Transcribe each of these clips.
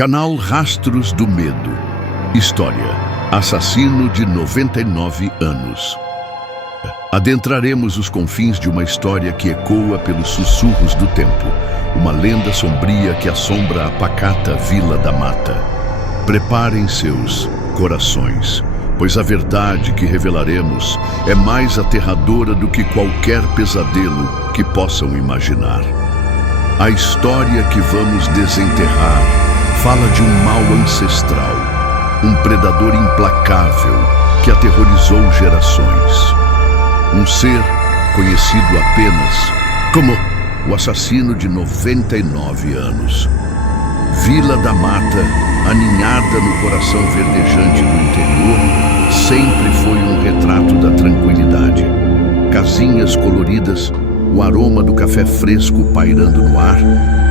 Canal Rastros do Medo. História: assassino de 99 anos. Adentraremos os confins de uma história que ecoa pelos sussurros do tempo, uma lenda sombria que assombra a pacata Vila da Mata. Preparem seus corações, pois a verdade que revelaremos é mais aterradora do que qualquer pesadelo que possam imaginar. A história que vamos desenterrar fala de um mal ancestral, um predador implacável que aterrorizou gerações. Um ser conhecido apenas como o assassino de 99 anos. Vila da Mata, aninhada no coração verdejante do interior, sempre foi um retrato da tranquilidade. Casinhas coloridas, o aroma do café fresco pairando no ar,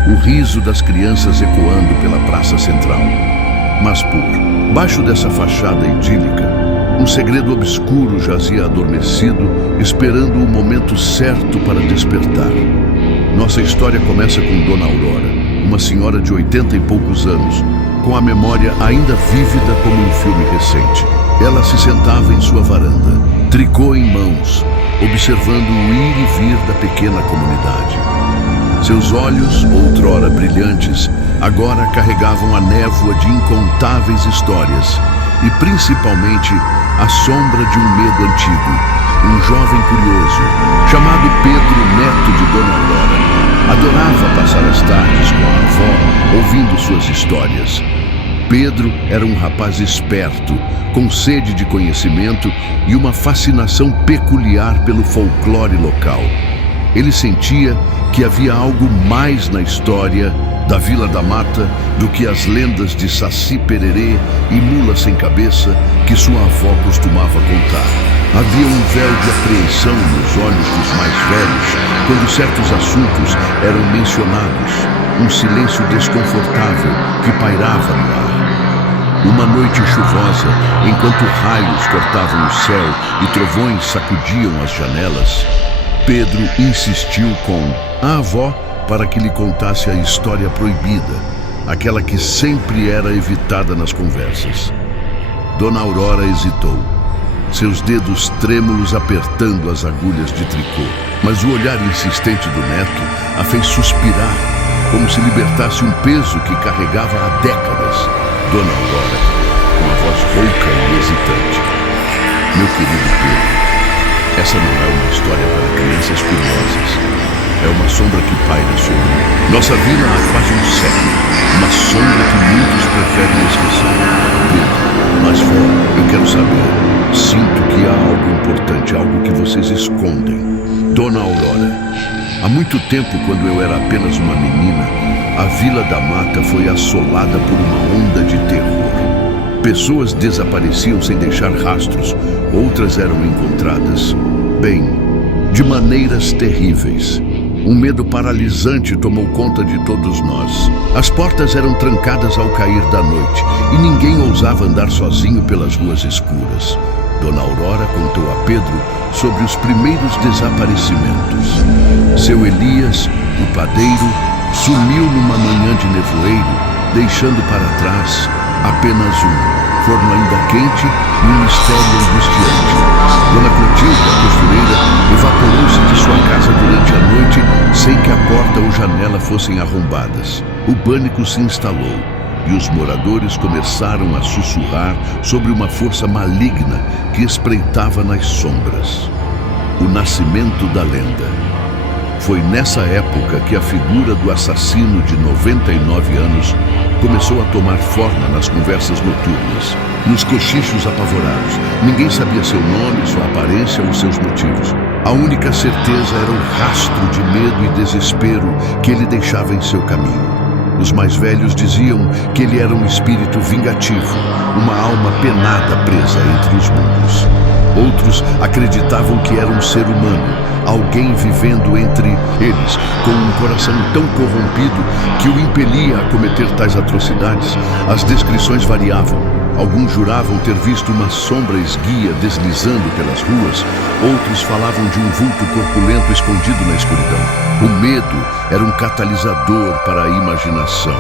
o riso das crianças ecoando pela praça central. Mas por baixo dessa fachada idílica, um segredo obscuro jazia adormecido, esperando o momento certo para despertar. Nossa história começa com Dona Aurora, uma senhora de 80 e poucos anos, com a memória ainda vívida como um filme recente. Ela se sentava em sua varanda, tricô em mãos, observando o ir e vir da pequena comunidade. Seus olhos, outrora brilhantes, agora carregavam a névoa de incontáveis histórias e, principalmente, a sombra de um medo antigo. Um jovem curioso, chamado Pedro, neto de Dona Aurora, adorava passar as tardes com a avó, ouvindo suas histórias. Pedro era um rapaz esperto, com sede de conhecimento e uma fascinação peculiar pelo folclore local. Ele sentia que havia algo mais na história da Vila da Mata do que as lendas de Saci Pererê e Mula Sem Cabeça que sua avó costumava contar. Havia um véu de apreensão nos olhos dos mais velhos quando certos assuntos eram mencionados, um silêncio desconfortável que pairava no ar. Uma noite chuvosa, enquanto raios cortavam o céu e trovões sacudiam as janelas, Pedro insistiu com a avó para que lhe contasse a história proibida, aquela que sempre era evitada nas conversas. Dona Aurora hesitou, seus dedos trêmulos apertando as agulhas de tricô, mas o olhar insistente do neto a fez suspirar, como se libertasse um peso que carregava há décadas. Dona Aurora, com a voz rouca e hesitante: meu querido Pedro, essa não é uma história para crianças curiosas. É uma sombra que paira sobre nossa vila há quase um século. Uma sombra que muitos preferem esquecer. Pedro, mas vó, eu quero saber. Sinto que há algo importante, algo que vocês escondem. Dona Aurora, há muito tempo, quando eu era apenas uma menina, a Vila da Mata foi assolada por uma onda de terror. Pessoas desapareciam sem deixar rastros, outras eram encontradas. Bem, de maneiras terríveis. Um medo paralisante tomou conta de todos nós. As portas eram trancadas ao cair da noite e ninguém ousava andar sozinho pelas ruas escuras. Dona Aurora contou a Pedro sobre os primeiros desaparecimentos. Seu Elias, o padeiro, sumiu numa manhã de nevoeiro, deixando para trás apenas um forno ainda quente e um mistério angustiante. Dona Clotilde, a costureira, evaporou-se de sua casa durante a noite sem que a porta ou janela fossem arrombadas. O pânico se instalou e os moradores começaram a sussurrar sobre uma força maligna que espreitava nas sombras. O nascimento da lenda. Foi nessa época que a figura do assassino de 99 anos começou a tomar forma nas conversas noturnas, nos cochichos apavorados. Ninguém sabia seu nome, sua aparência ou seus motivos. A única certeza era o rastro de medo e desespero que ele deixava em seu caminho. Os mais velhos diziam que ele era um espírito vingativo, uma alma penada presa entre os mundos. Outros acreditavam que era um ser humano, alguém vivendo entre eles, com um coração tão corrompido que o impelia a cometer tais atrocidades. As descrições variavam. Alguns juravam ter visto uma sombra esguia deslizando pelas ruas, outros falavam de um vulto corpulento escondido na escuridão. O medo era um catalisador para a imaginação.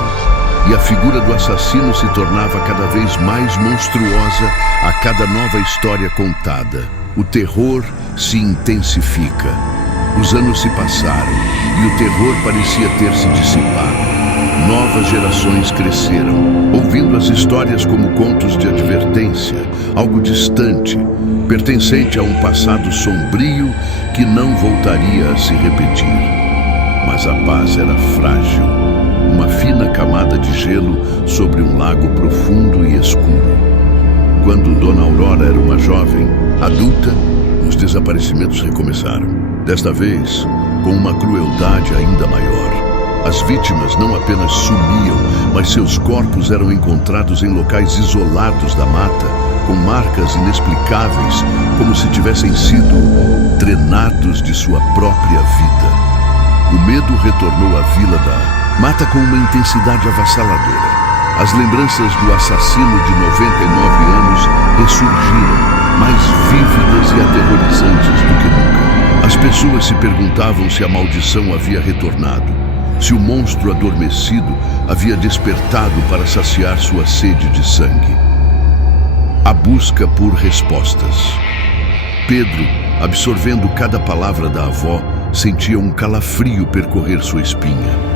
e a figura do assassino se tornava cada vez mais monstruosa a cada nova história contada. O terror se intensifica. Os anos se passaram e o terror parecia ter se dissipado. Novas gerações cresceram, ouvindo as histórias como contos de advertência, algo distante, pertencente a um passado sombrio que não voltaria a se repetir. Mas a paz era frágil, uma fina camada de gelo sobre um lago profundo e escuro. Quando Dona Aurora era uma jovem, adulta, os desaparecimentos recomeçaram. Desta vez, com uma crueldade ainda maior. As vítimas não apenas sumiam, mas seus corpos eram encontrados em locais isolados da mata, com marcas inexplicáveis, como se tivessem sido drenados de sua própria vida. O medo retornou à Vila da Mata com uma intensidade avassaladora. As lembranças do assassino de 99 anos ressurgiram, mais vívidas e aterrorizantes do que nunca. As pessoas se perguntavam se a maldição havia retornado, se o monstro adormecido havia despertado para saciar sua sede de sangue. A busca por respostas. Pedro, absorvendo cada palavra da avó, sentia um calafrio percorrer sua espinha.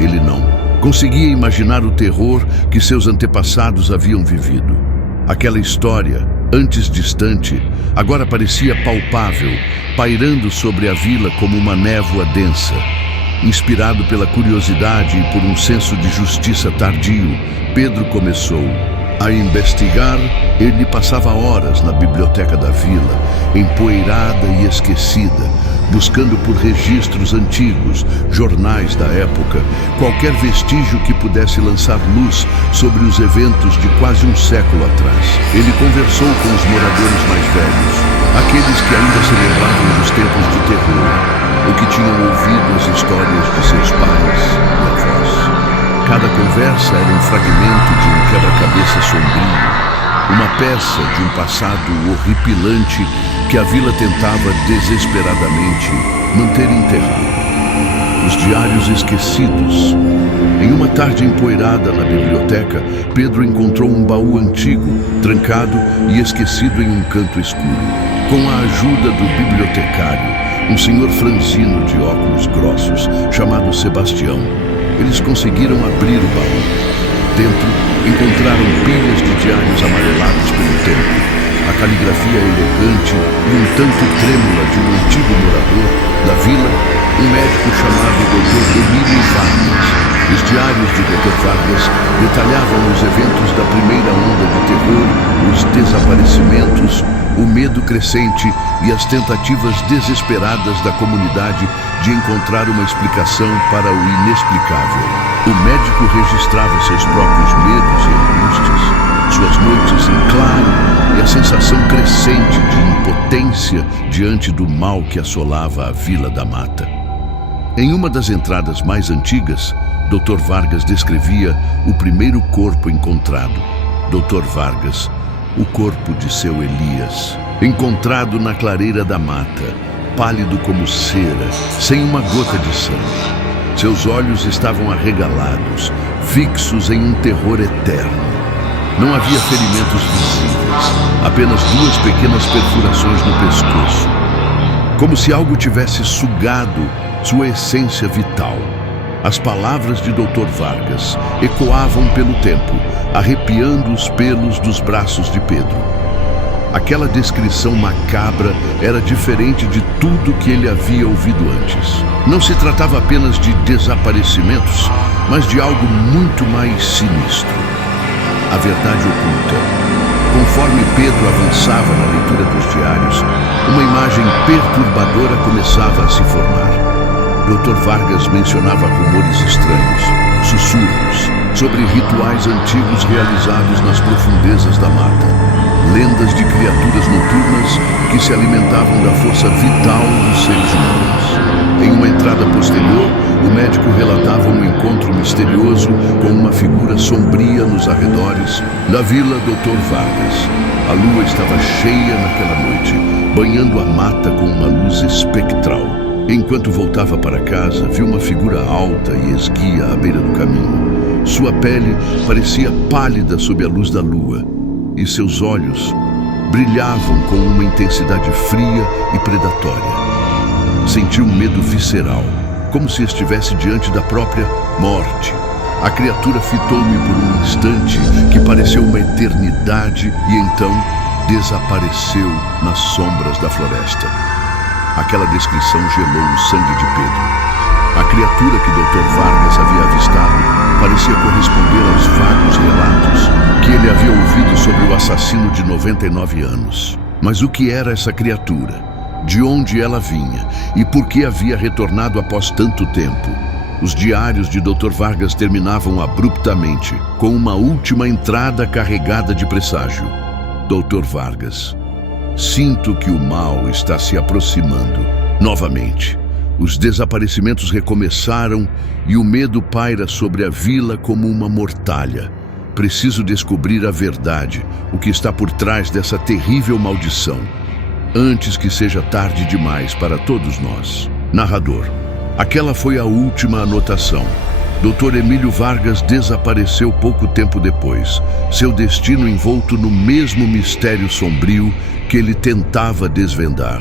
Ele não conseguia imaginar o terror que seus antepassados haviam vivido. Aquela história, antes distante, agora parecia palpável, pairando sobre a vila como uma névoa densa. Inspirado pela curiosidade e por um senso de justiça tardio, Pedro começou a investigar. Ele passava horas na biblioteca da vila, empoeirada e esquecida, buscando por registros antigos, jornais da época, qualquer vestígio que pudesse lançar luz sobre os eventos de quase um século atrás. Ele conversou com os moradores mais velhos, aqueles que ainda se lembravam dos tempos de terror, ou que tinham ouvido as histórias de seus pais e avós. Cada conversa era um fragmento de um quebra-cabeça sombrio, uma peça de um passado horripilante que a vila tentava desesperadamente manter enterrado. Os diários esquecidos. Em uma tarde empoeirada na biblioteca, Pedro encontrou um baú antigo, trancado e esquecido em um canto escuro. Com a ajuda do bibliotecário, um senhor franzino de óculos grossos, chamado Sebastião, eles conseguiram abrir o baú. Dentro, encontraram pilhas de diários amarelados pelo tempo, a caligrafia elegante e um tanto trêmula de um antigo morador da vila, um médico chamado Dr. Emílio Vargas. Os diários de Dr. Vargas detalhavam os eventos da primeira onda de terror, os desaparecimentos, o medo crescente e as tentativas desesperadas da comunidade de encontrar uma explicação para o inexplicável. O médico registrava seus próprios medos e angústias, suas noites em claro e a sensação crescente de impotência diante do mal que assolava a Vila da Mata. Em uma das entradas mais antigas, Dr. Vargas descrevia o primeiro corpo encontrado. Dr. Vargas, o corpo de seu Elias, encontrado na clareira da mata, pálido como cera, sem uma gota de sangue. Seus olhos estavam arregalados, fixos em um terror eterno. Não havia ferimentos visíveis, apenas 2 pequenas perfurações no pescoço, como se algo tivesse sugado sua essência vital. As palavras de Dr. Vargas ecoavam pelo tempo, arrepiando os pelos dos braços de Pedro. Aquela descrição macabra era diferente de tudo que ele havia ouvido antes. Não se tratava apenas de desaparecimentos, mas de algo muito mais sinistro. A verdade oculta. Conforme Pedro avançava na leitura dos diários, uma imagem perturbadora começava a se formar. Dr. Vargas mencionava rumores estranhos, sussurros, sobre rituais antigos realizados nas profundezas da mata. Lendas de criaturas noturnas que se alimentavam da força vital dos seres humanos. Em uma entrada posterior, o médico relatava um encontro misterioso com uma figura sombria nos arredores da Vila Dr. Vargas. A lua estava cheia naquela noite, banhando a mata com uma luz espectral. Enquanto voltava para casa, viu uma figura alta e esguia à beira do caminho. Sua pele parecia pálida sob a luz da lua, e seus olhos brilhavam com uma intensidade fria e predatória. Senti um medo visceral, como se estivesse diante da própria morte. A criatura fitou-me por um instante que pareceu uma eternidade e então desapareceu nas sombras da floresta. Aquela descrição gelou o sangue de Pedro. A criatura que Dr. Vargas havia avistado parecia corresponder aos vagos relatos que ele havia ouvido sobre o assassino de 99 anos. Mas o que era essa criatura? De onde ela vinha? E por que havia retornado após tanto tempo? Os diários de Dr. Vargas terminavam abruptamente, com uma última entrada carregada de presságio. Dr. Vargas, sinto que o mal está se aproximando. Novamente, os desaparecimentos recomeçaram e o medo paira sobre a vila como uma mortalha. Preciso descobrir a verdade, o que está por trás dessa terrível maldição, antes que seja tarde demais para todos nós. Narrador. Aquela foi a última anotação. Dr. Emílio Vargas desapareceu pouco tempo depois, seu destino envolto no mesmo mistério sombrio que ele tentava desvendar.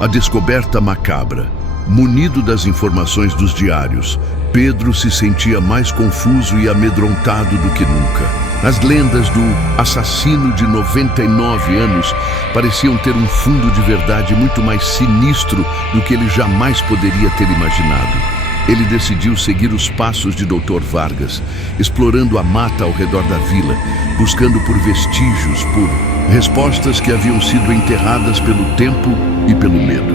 A descoberta macabra. Munido das informações dos diários, Pedro se sentia mais confuso e amedrontado do que nunca. As lendas do assassino de 99 anos pareciam ter um fundo de verdade muito mais sinistro do que ele jamais poderia ter imaginado. Ele decidiu seguir os passos de Dr. Vargas, explorando a mata ao redor da vila, buscando por vestígios, por respostas que haviam sido enterradas pelo tempo e pelo medo.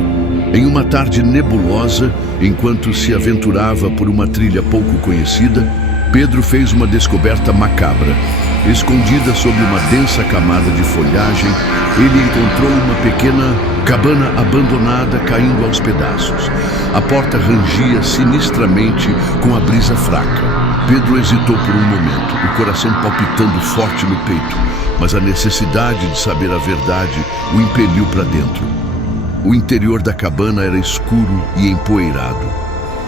Em uma tarde nebulosa, enquanto se aventurava por uma trilha pouco conhecida, Pedro fez uma descoberta macabra. Escondida sob uma densa camada de folhagem, ele encontrou uma pequena cabana abandonada caindo aos pedaços. A porta rangia sinistramente com a brisa fraca. Pedro hesitou por um momento, o coração palpitando forte no peito, mas a necessidade de saber a verdade o impeliu para dentro. O interior da cabana era escuro e empoeirado.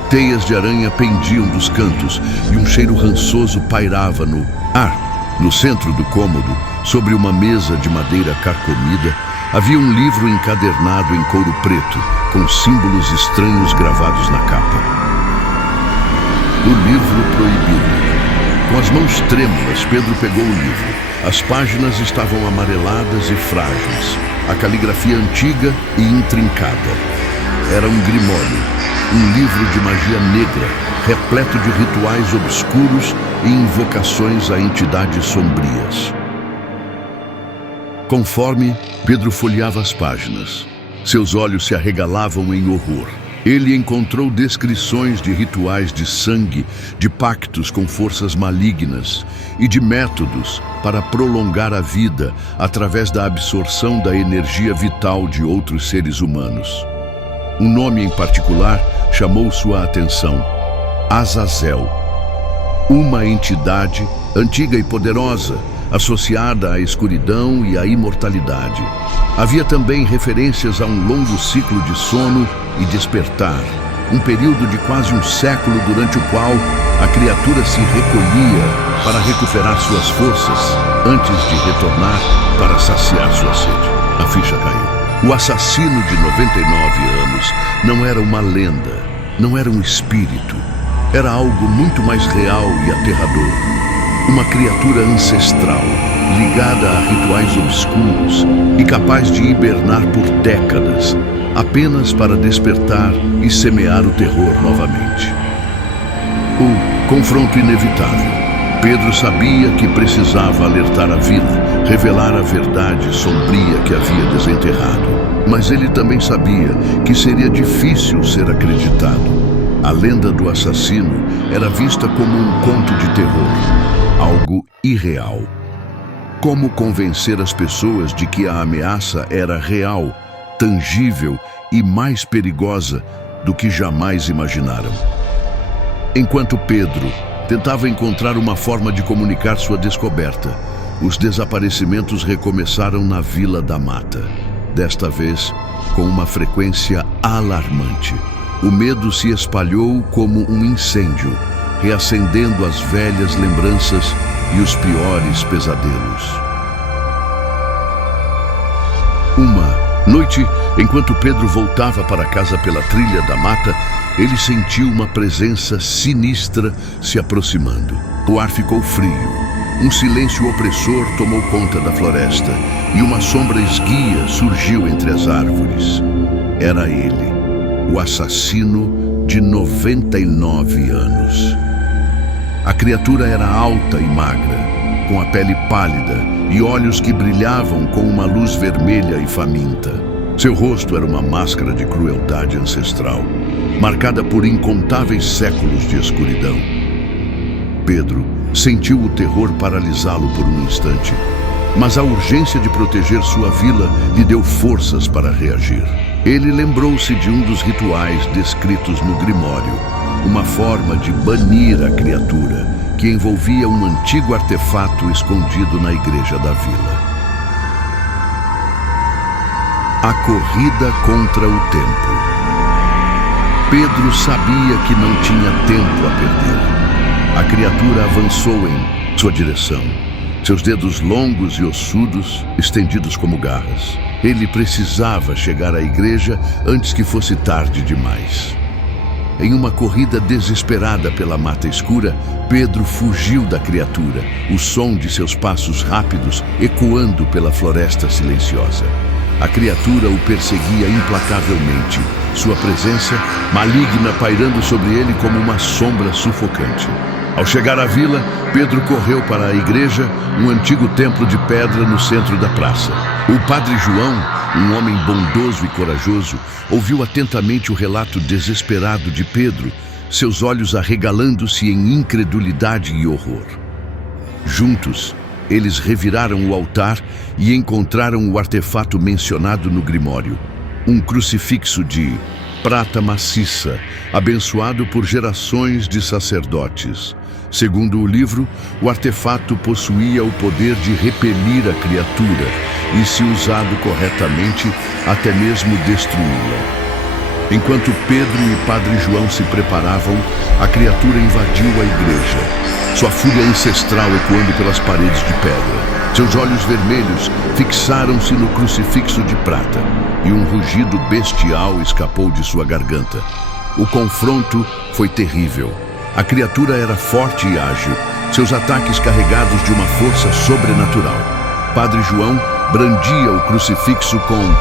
Teias de aranha pendiam dos cantos e um cheiro rançoso pairava no ar. No centro do cômodo, sobre uma mesa de madeira carcomida, havia um livro encadernado em couro preto, com símbolos estranhos gravados na capa. O livro proibido. Com as mãos trêmulas, Pedro pegou o livro. As páginas estavam amareladas e frágeis. A caligrafia antiga e intrincada. Era um grimório, um livro de magia negra, repleto de rituais obscuros e invocações a entidades sombrias. Conforme Pedro folheava as páginas, seus olhos se arregalavam em horror. Ele encontrou descrições de rituais de sangue, de pactos com forças malignas e de métodos para prolongar a vida através da absorção da energia vital de outros seres humanos. Um nome em particular chamou sua atenção: Azazel. Uma entidade antiga e poderosa, associada à escuridão e à imortalidade. Havia também referências a um longo ciclo de sono e despertar, um período de quase um século durante o qual a criatura se recolhia para recuperar suas forças antes de retornar para saciar sua sede. A ficha caiu. O assassino de 99 anos não era uma lenda, não era um espírito. Era algo muito mais real e aterrador. Uma criatura ancestral, ligada a rituais obscuros e capaz de hibernar por décadas, apenas para despertar e semear o terror novamente. O confronto inevitável. Pedro sabia que precisava alertar a vila, revelar a verdade sombria que havia desenterrado. Mas ele também sabia que seria difícil ser acreditado. A lenda do assassino era vista como um conto de terror, algo irreal. Como convencer as pessoas de que a ameaça era real, tangível e mais perigosa do que jamais imaginaram? Enquanto Pedro tentava encontrar uma forma de comunicar sua descoberta, os desaparecimentos recomeçaram na Vila da Mata. Desta vez, com uma frequência alarmante. O medo se espalhou como um incêndio, reacendendo as velhas lembranças e os piores pesadelos. Uma noite, enquanto Pedro voltava para casa pela trilha da mata, ele sentiu uma presença sinistra se aproximando. O ar ficou frio. Um silêncio opressor tomou conta da floresta e uma sombra esguia surgiu entre as árvores. Era ele, o assassino de 99 anos. A criatura era alta e magra, com a pele pálida e olhos que brilhavam com uma luz vermelha e faminta. Seu rosto era uma máscara de crueldade ancestral, marcada por incontáveis séculos de escuridão. Pedro sentiu o terror paralisá-lo por um instante, mas a urgência de proteger sua vila lhe deu forças para reagir. Ele lembrou-se de um dos rituais descritos no Grimório, uma forma de banir a criatura, que envolvia um antigo artefato escondido na igreja da vila. A corrida contra o tempo. Pedro sabia que não tinha tempo a perder. A criatura avançou em sua direção, seus dedos longos e ossudos estendidos como garras. Ele precisava chegar à igreja antes que fosse tarde demais. Em uma corrida desesperada pela mata escura, Pedro fugiu da criatura, o som de seus passos rápidos ecoando pela floresta silenciosa. A criatura o perseguia implacavelmente, sua presença maligna pairando sobre ele como uma sombra sufocante. Ao chegar à vila, Pedro correu para a igreja, um antigo templo de pedra no centro da praça. O padre João, um homem bondoso e corajoso, ouviu atentamente o relato desesperado de Pedro, seus olhos arregalando-se em incredulidade e horror. Juntos, eles reviraram o altar e encontraram o artefato mencionado no Grimório, um crucifixo de prata maciça, abençoado por gerações de sacerdotes. Segundo o livro, o artefato possuía o poder de repelir a criatura e, se usado corretamente, até mesmo destruí-la. Enquanto Pedro e Padre João se preparavam, a criatura invadiu a igreja, sua fúria ancestral ecoando pelas paredes de pedra. Seus olhos vermelhos fixaram-se no crucifixo de prata e um rugido bestial escapou de sua garganta. O confronto foi terrível. A criatura era forte e ágil, seus ataques carregados de uma força sobrenatural. Padre João brandia o crucifixo com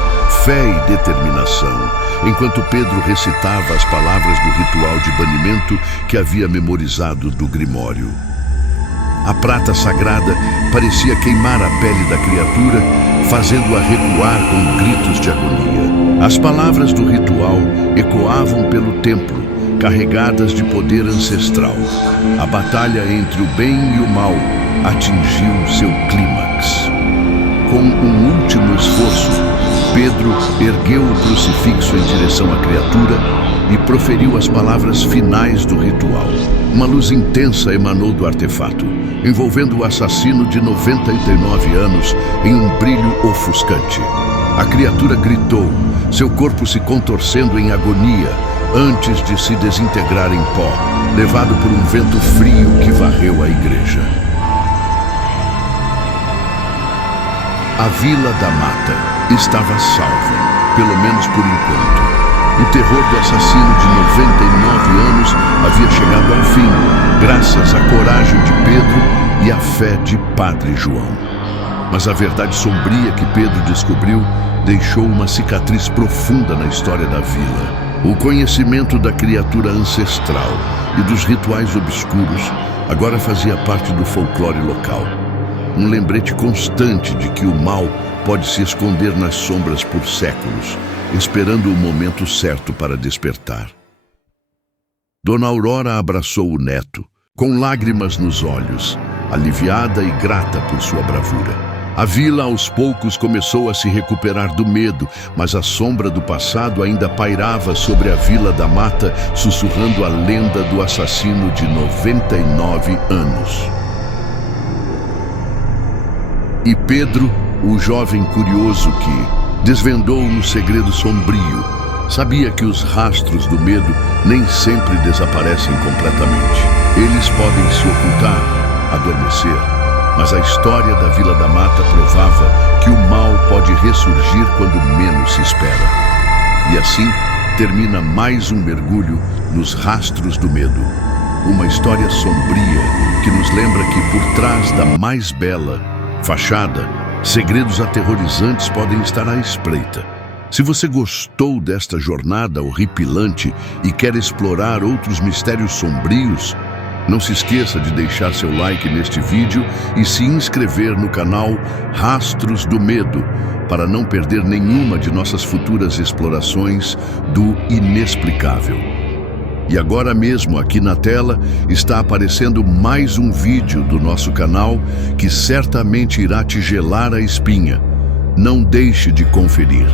fé e determinação, enquanto Pedro recitava as palavras do ritual de banimento que havia memorizado do Grimório. A prata sagrada parecia queimar a pele da criatura, fazendo-a recuar com gritos de agonia. As palavras do ritual ecoavam pelo templo, carregadas de poder ancestral. A batalha entre o bem e o mal atingiu seu clímax. Com um último esforço, Pedro ergueu o crucifixo em direção à criatura e proferiu as palavras finais do ritual. Uma luz intensa emanou do artefato, envolvendo o assassino de 99 anos em um brilho ofuscante. A criatura gritou, seu corpo se contorcendo em agonia, antes de se desintegrar em pó, levado por um vento frio que varreu a igreja. A Vila da Mata estava salva, pelo menos por enquanto. O terror do assassino de 99 anos havia chegado ao fim, graças à coragem de Pedro e à fé de Padre João. Mas a verdade sombria que Pedro descobriu deixou uma cicatriz profunda na história da vila. O conhecimento da criatura ancestral e dos rituais obscuros agora fazia parte do folclore local. Um lembrete constante de que o mal pode se esconder nas sombras por séculos, esperando o momento certo para despertar. Dona Aurora abraçou o neto, com lágrimas nos olhos, aliviada e grata por sua bravura. A vila aos poucos começou a se recuperar do medo, mas a sombra do passado ainda pairava sobre a Vila da Mata, sussurrando a lenda do assassino de 99 anos. E Pedro, o jovem curioso que desvendou um segredo sombrio, Sabia que os rastros do medo nem sempre desaparecem completamente. Eles podem se ocultar, adormecer, mas a história da Vila da Mata provava que o mal pode ressurgir quando menos se espera. E assim termina mais um mergulho nos rastros do medo. Uma história sombria que nos lembra que por trás da mais bela fachada, segredos aterrorizantes podem estar à espreita. Se você gostou desta jornada horripilante e quer explorar outros mistérios sombrios, não se esqueça de deixar seu like neste vídeo e se inscrever no canal Rastros do Medo para não perder nenhuma de nossas futuras explorações do inexplicável. E agora mesmo aqui na tela está aparecendo mais um vídeo do nosso canal que certamente irá te gelar a espinha. Não deixe de conferir.